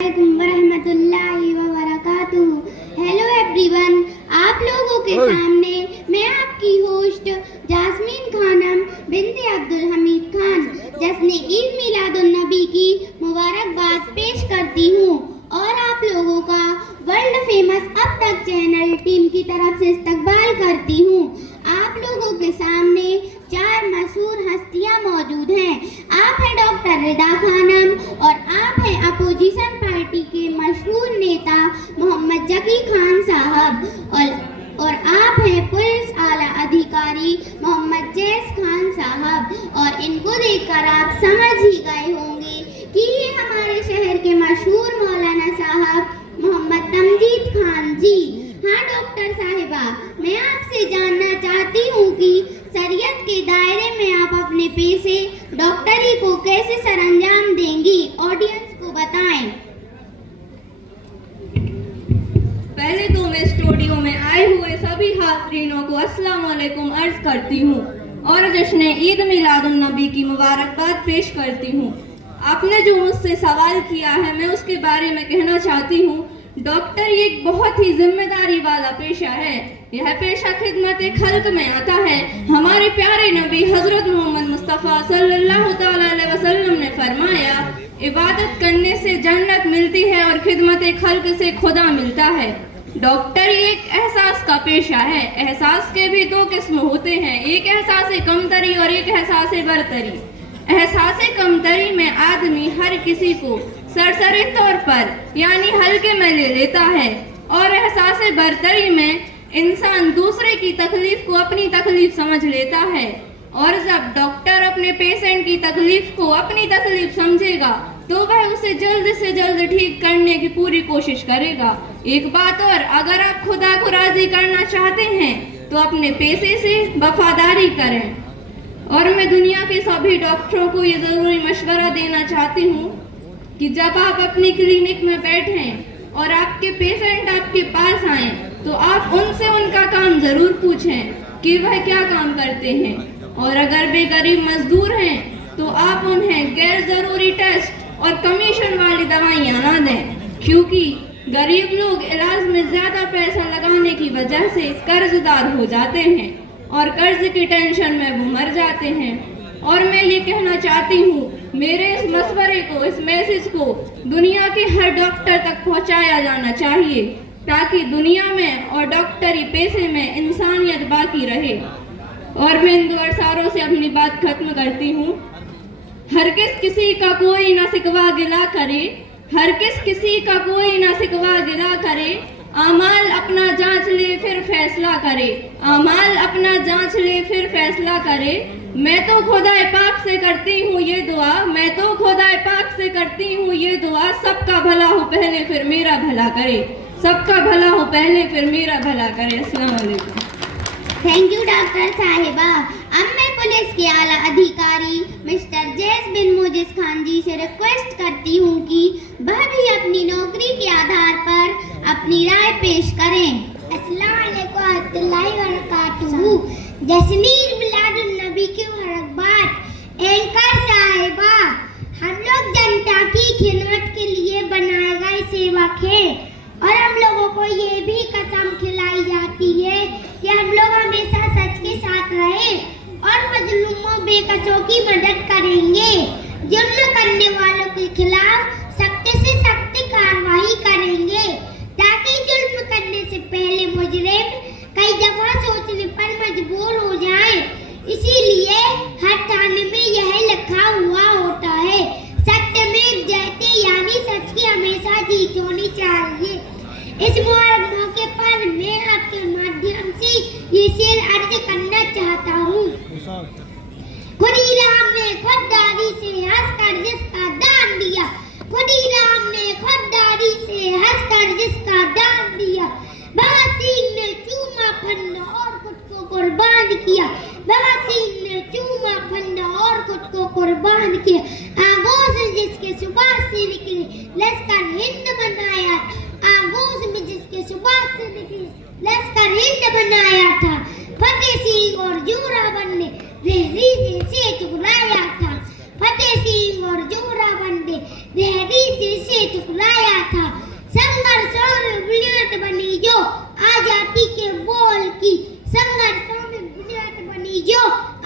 वरहमतुल्लाहि व बरकातुहू। Hello everyone, आप लोगों के सामने मैं आपकी होस्ट जास्मीन खानम बिनते अब्दुल हमीद खान जश्न ईद मिलादुन नबी की मुबारकबाद पेश करती हूँ और आप लोगों का वर्ल्ड फेमस अब तक चैनल टीम की तरफ से इस्तकबाल करती हूँ। आप लोगों के सामने चार मशहूर हस्तियाँ मौजूद हैं। आप हैं डॉक्टर रिदा खानम और आप हैं अपोजिशन पार्टी के मशहूर नेता मोहम्मद जकी खान साहब और आप हैं पुलिस आला अधिकारी मोहम्मद जैस खान साहब। और इनको देखकर आप समझ ही गए होंगे कि ये हमारे शहर के मशहूर मौलाना साहब मोहम्मद तमजीद खान जी। हाँ डॉक्टर साहिबा, मैं आपसे जानना चाहती हूँ कि शरीयत के दायरे में आप अपने पेशे डॉक्टरी को कैसे सरअंजाम देंगी, ऑडियंस को बताएं। पहले तो मैं स्टूडियो में आए हुए सभी हाज़रीनों को अस्सलाम वालेकुम अर्ज करती हूँ और जश्न ईद मिलादुन नबी की मुबारकबाद पेश करती हूँ। आपने जो मुझसे सवाल किया है मैं उसके बारे में कहना चाहती हूँ। डॉक्टर ये एक बहुत ही जिम्मेदारी वाला पेशा है। यह पेशा खिदमत खल्क में आता है। हमारे प्यारे नबी हजरत मोहम्मद मुस्तफ़ा सल्लल्लाहु अलैहि वसल्लम ने फरमाया, इबादत करने से जन्नत मिलती है और खिदमत खल्क से खुदा मिलता है। डॉक्टर ये एक एहसास का पेशा है। एहसास के भी दो किस्म होते हैं, एक एहसास कमतरी और एक एहसास बरतरी। एहसास कमतरी में आदमी हर किसी को सरसरी तौर पर यानी हल्के में ले लेता है और एहसास बरतरी में इंसान दूसरे की तकलीफ को अपनी तकलीफ समझ लेता है। और जब डॉक्टर अपने पेशेंट की तकलीफ को अपनी तकलीफ समझेगा तो वह उसे जल्द से जल्द ठीक करने की पूरी कोशिश करेगा। एक बात और, अगर आप खुदा को राजी करना चाहते हैं तो अपने पेशे से वफादारी करें। और मैं दुनिया के सभी डॉक्टरों को ये ज़रूरी मशवरा देना चाहती हूँ कि जब आप अपनी क्लिनिक में बैठें और आपके पेशेंट आपके पास आएं तो आप उनसे उनका काम ज़रूर पूछें कि वह क्या काम करते हैं। और अगर वे गरीब मजदूर हैं तो आप उन्हें गैर ज़रूरी टेस्ट और कमीशन वाली दवाइयाँ ना दें, क्योंकि गरीब लोग इलाज में ज़्यादा पैसा लगाने की वजह से कर्जदार हो जाते हैं और कर्ज की टेंशन में वो मर जाते हैं। और मैं ये कहना चाहती हूँ, मेरे इस मशवरे को, इस मैसेज को दुनिया के हर डॉक्टर तक पहुँचाया जाना चाहिए ताकि दुनिया में और डॉक्टरी पेशे में इंसानियत बाकी रहे। और मैं इन दो अरसारों से अपनी बात खत्म करती हूँ। हर किसी का कोई ना सिकवा गिला करे, हर किसी का कोई ना सिकवा गिला करे। आमाल अपना जांच ले फिर फैसला करे, आमाल अपना जांच ले फिर फैसला करे। मैं तो खुदाए पाक से करती हूँ ये दुआ, मैं तो खुदाए पाक से करती हूँ ये दुआ, सबका भला हो पहले फिर मेरा भला करे, सबका भला हो पहले फिर मेरा भला करे। अस्सलाम वालेकुम। थैंक यू डॉक्टर साहिबा। अब मैं पुलिस के आला अधिकारी मिस्टर जैस बिन मोजिस खान जी से रिक्वेस्ट करती हूँ कि वह भी अपनी नौकरी के आधार पर अपनी राय पेश करें। अस्सलाम वालेकुम वरहमतुल्लाहि वबरकातुहू। जश्न ईद मिलादुन नबी की मुबारकबाद। एंकर साहिबा, हम लोग जनता की खिदमत के लिए बनाए गए सेवक हैं और हम लोगों को ये भी कसम खिलाई जाती है कि हम लोग हमेशा सच के साथ रहें और मजलूमों बेकसों की मदद करेंगे। जुल्म करने वालों के खिलाफ सख्त से सख्त कार्रवाई करेंगे ताकि जुल्म करने से पहले मुजरिम कई दफा सोचने पर मजबूर हो जाए। इसीलिए हर थाने में यह लिखा हुआ होता है, सत्य में जयते, यानी सच की हमेशा जीत होनी चाहिए। इस मुबारक मौके पर मैं आपके माध्यम से ये शेर अर्ज करना चाहता हूँ। खुदी राम ने खुददारी से हंसकर जिसका दान दिया, खुदी राम ने खुददारी से हंसकर जिसका दान दिया, भगत सिंह ने चूमा फंदा और खुद को कुर्बान किया, भगत सिंह ने चूमा फंदा और खुद को कुर्बान किया। आगोश जिसके सुभाष से निकले लश्कर हिंद बनाया, आगोश में जिसके सुभाष से निकले लश्कर हिंद बनाया था, फतेह सिंह और जोरावर ने रेहरी से टकराया था, फतेह सिंह और जोराबंद रहरी से टकराया था। संघर्षों में बुनियाद बनी जो आजादी के बोल की, संघर्षों में बुनियाद बनी जो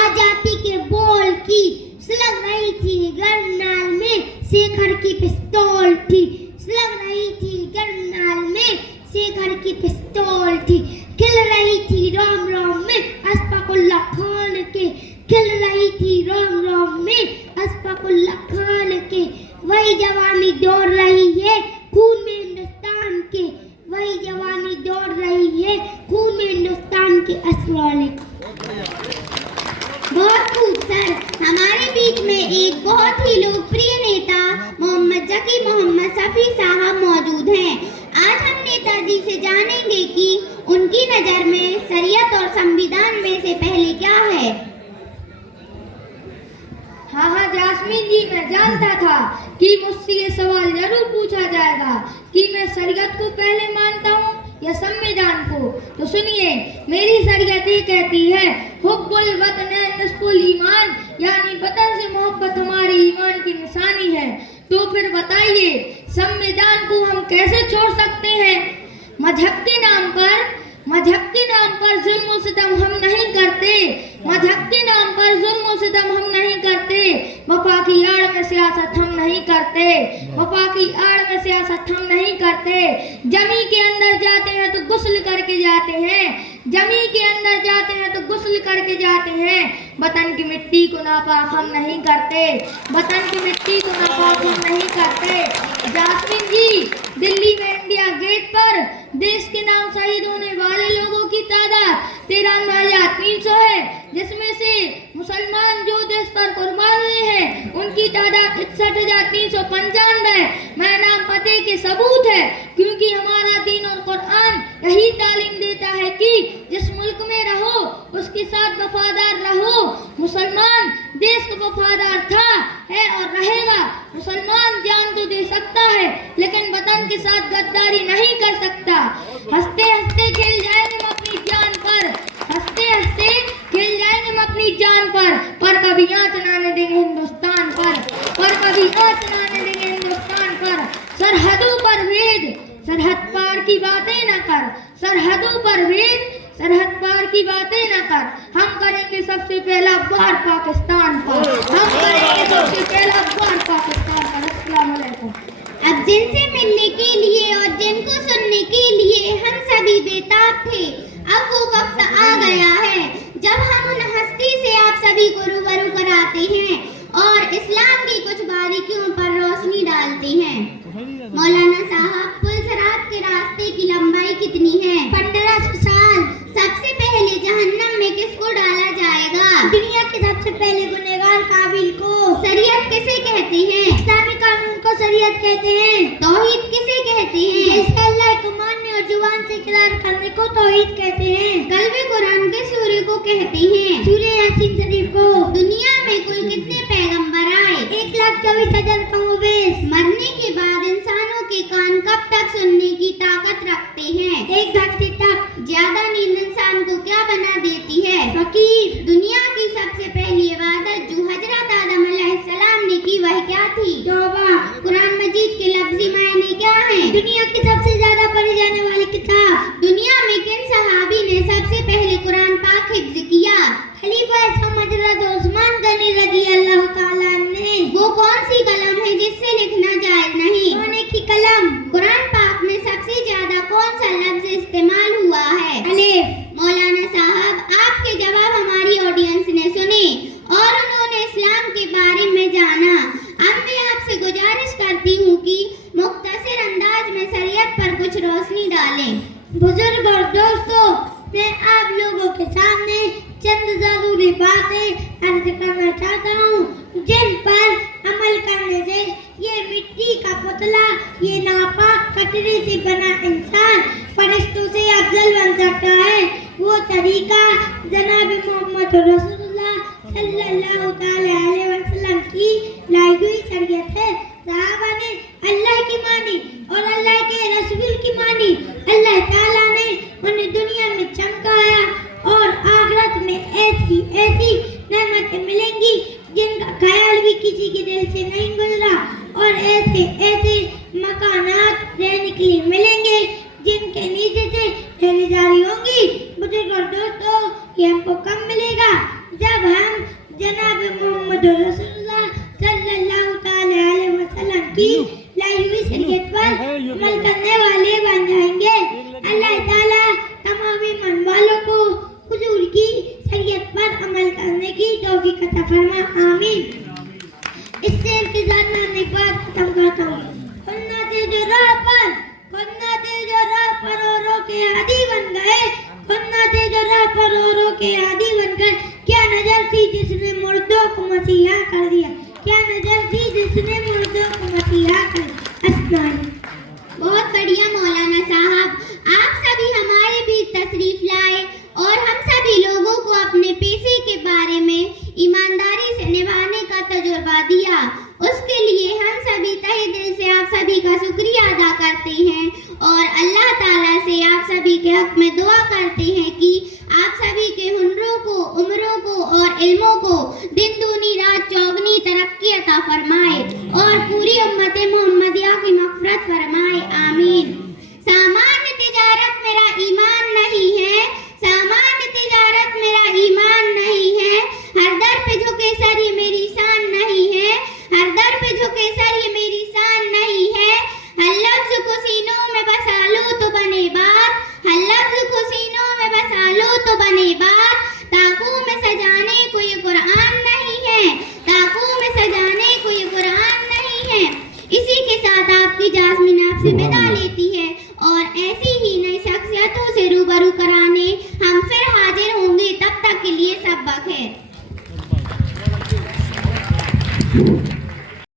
आजादी के बोल की। सुलग रही थी गरनाल में शेखर की पिस्तौल थी, सुलग रही थी गरनाल में शेखर की पिस्तौल थी। खिल रही थी रोम रोम में अशफाकुल्ला खान के, खिल रही थी रोम रोम में अशफाकुल्ला खान के। वही जवानी दौड़ रही है खून में हिंदुस्तान के, वही जवानी दौड़ रही है खून में हिंदुस्तान के असवाले। बहुत खूब सर। हमारे बीच में एक बहुत ही लोकप्रिय नेता मोहम्मद जकी मोहम्मद शफी साहब मौजूद हैं। आज हम नेताजी से जानेंगे कि उनकी नज़र में शरीयत और संविधान में से पहले क्या है। हाँ जास्मीन जी, मैं जानता था कि मुझसे ये सवाल जरूर पूछा जाएगा कि मैं शरीयत को पहले मानता हूँ या संविधान को। तो सुनिए, मेरी शरीयत ये कहती है हुब्बुल वतन निस्फुल ईमान, यानी वतन से मोहब्बत हमारी ईमान की निशानी है। तो फिर बताइए, संविधान को हम कैसे छोड़ सकते हैं? मजहब के नाम पर जुल्म सितम हम नहीं करते, मजहब के नाम पर जुल्म सितम हम नहीं करते। वफा की आड़ में सियासत हम नहीं करते, वफा की आड़ में सियासत हम नहीं करते। जमी के अंदर जाते हैं तो गुस्ल करके जाते हैं, जमी के अंदर जाते हैं तो गुस्ल करके जाते हैं। वतन की मिट्टी को नापाक हम नहीं करते, वतन की मिट्टी को नापाक हम नहीं करते। जास्मीन जी, दिल्ली में इंडिया गेट पर देश के नाम शहीद होने वाले लोगों की तादाद 93,300 है, जिसमें से मुसलमान जो देश पर कुर्बान हुए हैं उनकी तादाद 61,395। मैं नाम पते के सबूत है, क्योंकि हमारा दीन और कुरान यही तालीम देता है कि जिस मुल्क में रहो उसके साथ वफादार रहो। मुसलमान देश को वफादार था, है और रहेगा। मुसलमान जान तो दे सकता है लेकिन वतन के साथ गद्दारी नहीं कर सकता। हंसते हंसते खेल जाएंगे हम अपनी जान पर, हंसते हंसते खेल जाएंगे हम अपनी जान पर कभी आंच न आने देंगे हिंदुस्तान पर कभी आंच न आने देंगे हिंदुस्तान पर। सरहदों पर भेद, सरहद पार की बातें न कर, सरहदों पर भेद, सरहद पार की बातें न कर। हम करेंगे सबसे पहला वार पाकिस्तान पर, हम करेंगे सबसे पहला वार पाकिस्तान पर। अस्सलाम वालेकुम। अब जिनसे मिलने के लिए और जिनको सुनने के लिए हम सभी बेताब थे, अब वो वक्त आ गया है जब हम उन हस्ती से आप सभी को रूबरू कराते हैं और इस्लाम की कुछ बारीकियों पर रोशनी डालते हैं। मौलाना साहब, पुल सिरात के रास्ते की लंबाई कितनी है? 1500 साल। सबसे पहले जहन्नम में किसको डाला जाएगा? दुनिया के सबसे पहले गुनहगार काबिल को। शरीयत किसे कहते हैं? इस्लामी कानून को शरीयत कहते हैं। तौहीद किसे कहते हैं? जैसे अल्लाह को मानने और जुबान से इकरार करने को तौहीद कहते हैं। कल्बे कुरान के सूरे को कहते हैं? सूरे यासीन शरीफ को। दुनिया में कुल कितने पैगंबर आए? 1,24,000 कमोबेश। मरने के बाद इंसानों के कान कब तक सुनने की ताकत रखते हैं? 1 घंटे तक। ज्यादा नींद इंसान को क्या बना देती है? फकीर। दुनिया की सबसे पहली इबादत जो हजरत आदम अलैहिस्सलाम ने की वह क्या थी? तौबा। कुरान मजीद के लफ्जी मायने क्या हैं? दुनिया की सबसे ज्यादा पढ़ी जाने वाली किताब। दुनिया में किन सहाबी ने सबसे पहले कुरान पाक हिफ्ज किया? खलीफा हज़रत उस्मान गनी रज़ियल्लाहु ताला ने। वो कौन सी कलम है जिससे लिखना जायज नहीं? सोने की कलम। कुरान पाक में सबसे ज्यादा कौन सा लफ्ज इस्तेमाल हुआ है? अलिफ। मौलाना साहब, आपके जवाब हमारी ऑडियंस ने सुने और उन्होंने इस्लाम के बारे में जाना। अब मैं आपसे गुजारिश करती हूँ कि मुख्तसर अंदाज में शरीयत पर कुछ रोशनी डालें। बुजुर्ग और दोस्तों, मैं आप लोगों के सामने चंद जरूरी बातें अर्ज करना चाहता हूँ, जिन पर अमल करने से ये मिट्टी का पुतला, ये नापाक कचरे से बना इंसान फरिश्तों से अफजल बन सकता है। वो तरीका जनाब मोहम्मद रसूलुल्लाह सल्लल्लाहु ताला अलैहि वसल्लम की लाई हुई शरीयत है। सहाबा ने अल्लाह की मानी और अल्लाह के रसूल की मानी। अल्लाह ताला ने उन्हें दुनिया में चमकाया और आखिरत में ऐसी ऐसी नेमतें मिलेंगी जिनका ख्याल भी किसी की के लिए मिलेंगे, जिनके नीचे से ट्रेनें जारी होंगी। बुजुर्ग और दोस्तों, ये हमको कब मिलेगा? जब हम जनाब मोहम्मद रसूलुल्लाह सल्लल्लाहु ताला अलैहि वसल्लम की लाई हुई शरीयत पर अमल करने वाले बन जाएंगे। अल्लाह ताला तमाम ईमान वालों को हुजूर की शरीयत पर अमल करने की तौफीक अता फरमा, आमीन। इससे इंतजार करने पर खत्म करता हूँ। खुन्ना तेज राह पर औरों के आदी बन गए, खुन्ना तेज राह पर औरों के आदी बन गए। क्या नजर थी जिसने मुर्दों को मसीहा कर दिया, क्या नजर थी जिसने मुर्दों को मसीहा कर दिया। बहुत बढ़िया मौलाना साहब, आप सभी हमारे बीच तशरीफ लाए और हम सभी लोगों को अपने पेशे के बारे में ईमानदारी से निभाने का तजुर्बा दिया। उसके लिए हम सभी तहे दिल से आप सभी का शुक्रिया अदा करते हैं और अल्लाह ताला से आप सभी के हक में दुआ करते हैं कि आप सभी के हुनरों को, उम्रों को और इल्मों को दिन दूनी रात चौगनी तरक्की अता फरमाए और पूरी उम्मत मोहम्मदिया की मग़फ़िरत फरमाए, आमीन। सामान्य तिजारत मेरा ईमान नहीं है, सामान्य तिजारत मेरा ईमान नहीं है। हर दर पे झुके सर ये मेरी शान नहीं है, हर दर पे झुके सर ये मेरी शान नहीं है। हर लफ्ज़ को सीनों में बसा लो तो बने बात, हर लफ्ज़ को सीनों में बसा लो तो बने बात। ताक़ू में सजाने को ये कुरान नहीं है, ताक़ू में सजाने को ये कुरान नहीं है। इसी के साथ आपकी जास्मीन आपसे विदा लेती है।